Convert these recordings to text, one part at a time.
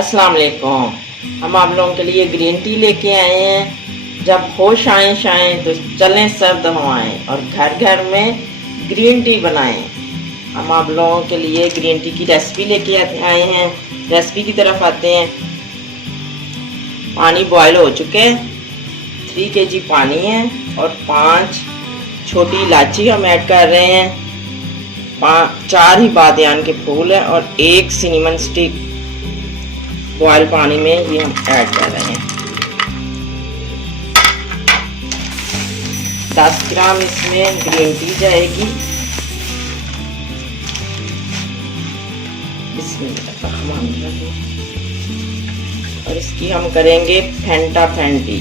अस्सलाम वालेकुम। हम आप लोगों के लिए ग्रीन टी लेके आए हैं। जब होश आए शाएँ तो चलें सर्द हवाएं और घर घर में ग्रीन टी बनाएं। हम आप लोगों के लिए ग्रीन टी की रेसिपी लेके आए हैं। रेसिपी की तरफ आते हैं। पानी बॉयल हो चुके, 3 kg पानी है और 5 छोटी इलायची हम ऐड कर रहे हैं। 4 ही बादियान के फूल हैं और 1 सिनेमन स्टिक बॉयल पानी में ये हम ऐड कर रहे हैं। 10 ग्राम इसमें ग्रीन टी जाएगी। और इसकी हम करेंगे फेंटा फेंटी।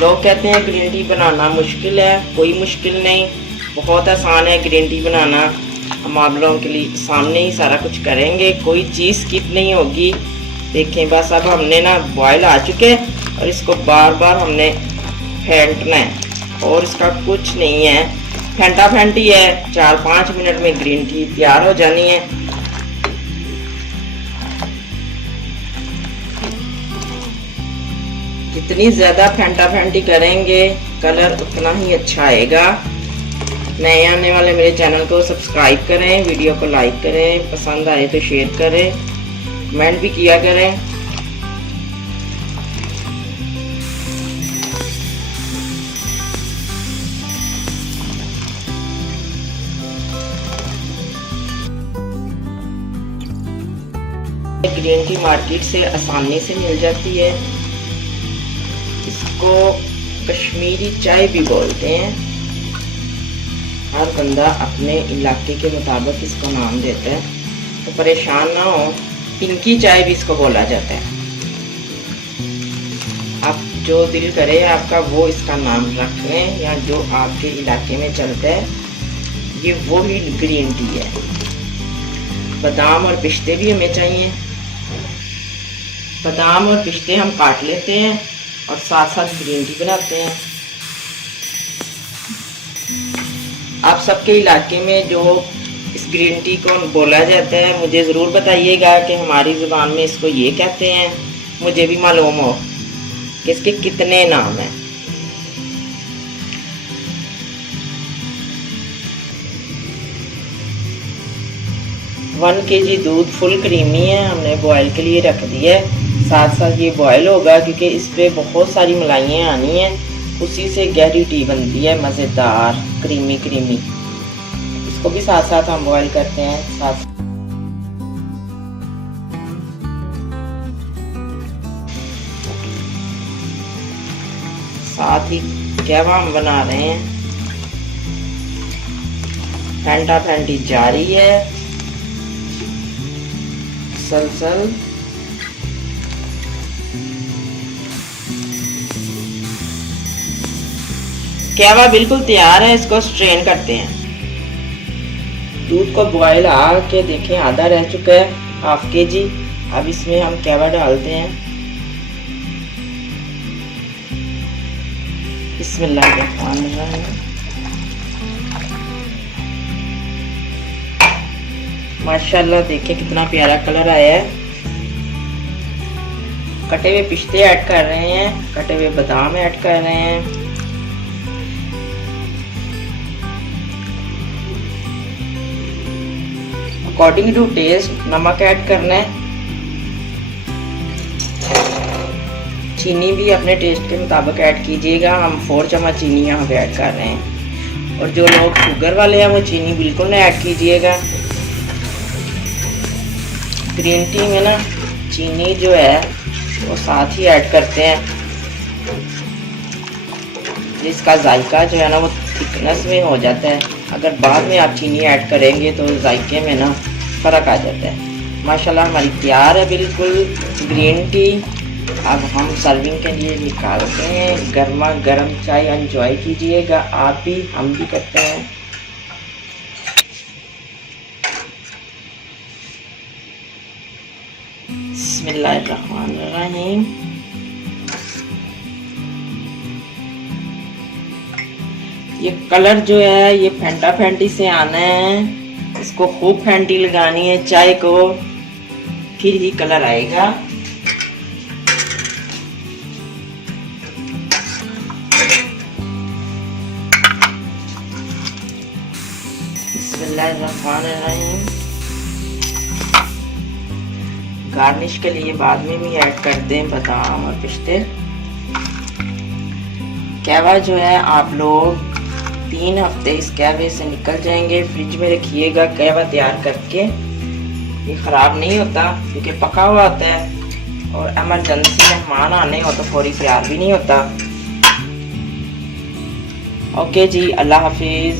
लोग कहते हैं ग्रीन टी बनाना मुश्किल है, कोई मुश्किल नहीं, बहुत आसान है ग्रीन टी बनाना। हम आप लोगों के लिए सामने ही सारा कुछ करेंगे, कोई चीज़ स्किप नहीं होगी। देखें बस अब हमने ना बॉयल आ चुके और इसको बार बार हमने फेंटना है और इसका कुछ नहीं है, फेंटा फेंटी है। 4-5 मिनट में ग्रीन टी तैयार हो जानी है। जितनी ज़्यादा फेंटा फेंटी करेंगे कलर उतना ही अच्छा आएगा। नए आने वाले मेरे चैनल को सब्सक्राइब करें, वीडियो को लाइक करें, पसंद आए तो शेयर करें, कमेंट भी किया करें। ग्रीन टी मार्केट से आसानी से मिल जाती है। इसको कश्मीरी चाय भी बोलते हैं। हर बंदा अपने इलाके के मुताबिक इसको नाम देता है, तो परेशान ना हो, पिंकी चाय भी इसको बोला जाता है। आप जो दिल करे आपका वो इसका नाम रख लें, या जो आपके इलाके में चलता है ये वो ही ग्रीन टी है। बादाम और पिस्ते भी हमें चाहिए। बादाम और पिस्ते हम काट लेते हैं और साथ साथ ग्रीन टी बनाते हैं। आप सबके इलाके में जो इस ग्रीन टी को बोला जाता है मुझे ज़रूर बताइएगा कि हमारी ज़ुबान में इसको ये कहते हैं, मुझे भी मालूम हो कि इसके कितने नाम हैं। वन kg दूध फुल क्रीमी है, हमने बॉयल के लिए रख दिया है। साथ साथ ये बॉयल होगा क्योंकि इस पर बहुत सारी मलाइयाँ आनी हैं, उसी से गहरी टी बनती है, मज़ेदार क्रीमी। इसको भी साथ साथ हम बॉयल करते हैं। साथ ही कहवा हम बना रहे हैं। फेंटा फेंटी जारी है सलसल। कहवा बिल्कुल तैयार है, इसको स्ट्रेन करते हैं। दूध को बॉयल आके देखें आधा रह चुका है, 1/2 kg। अब इसमें हम कहवा डालते हैं। बिस्मिल्लाहिर्रहमानिर्रहीम। माशाल्लाह देखें कितना प्यारा कलर आया है। कटे हुए पिस्ते ऐड कर रहे हैं, कटे हुए बादाम ऐड कर रहे हैं। अकॉर्डिंग टू टेस्ट नमक ऐड करना है। चीनी भी अपने टेस्ट के मुताबिक ऐड कीजिएगा। हम 4 चम्मच चीनी यहाँ पे ऐड कर रहे हैं। और जो लोग शुगर वाले हैं वो चीनी बिल्कुल ना ऐड कीजिएगा। ग्रीन टी में ना चीनी जो है वो साथ ही ऐड करते हैं, जिसका जायका जो है ना वो थिकनेस में हो जाता है। अगर बाद में आप चीनी ऐड करेंगे तो जायके में ना फ़र्क आ जाता है। माशाल्लाह हमारी तैयार है बिल्कुल ग्रीन टी। अब हम सर्विंग के लिए निकालते हैं। गर्मा गर्म चाय एंजॉय कीजिएगा आप भी, हम भी करते हैं। बिस्मिल्लाहिर्रहमानिर्रहीम। ये कलर जो है ये फेंटा फेंटी से आना है, इसको खूब फेंटी लगानी है चाय को। फिर ही कलर आएगा। बिस्मिल्लाहिर्रहमानिर्रहीम। गार्निश के लिए बाद में भी ऐड कर दें बादाम और पिस्ते। कहवा जो है आप लोग 3 हफ्ते इस कहवे से निकल जाएंगे। फ्रिज में रखिएगा कहवा तैयार करके, ये ख़राब नहीं होता क्योंकि पका हुआ होता है और एमरजेंसी मेहमान आने हो तो फौरी तैयार भी नहीं होता। ओके जी, अल्लाह हाफिज़।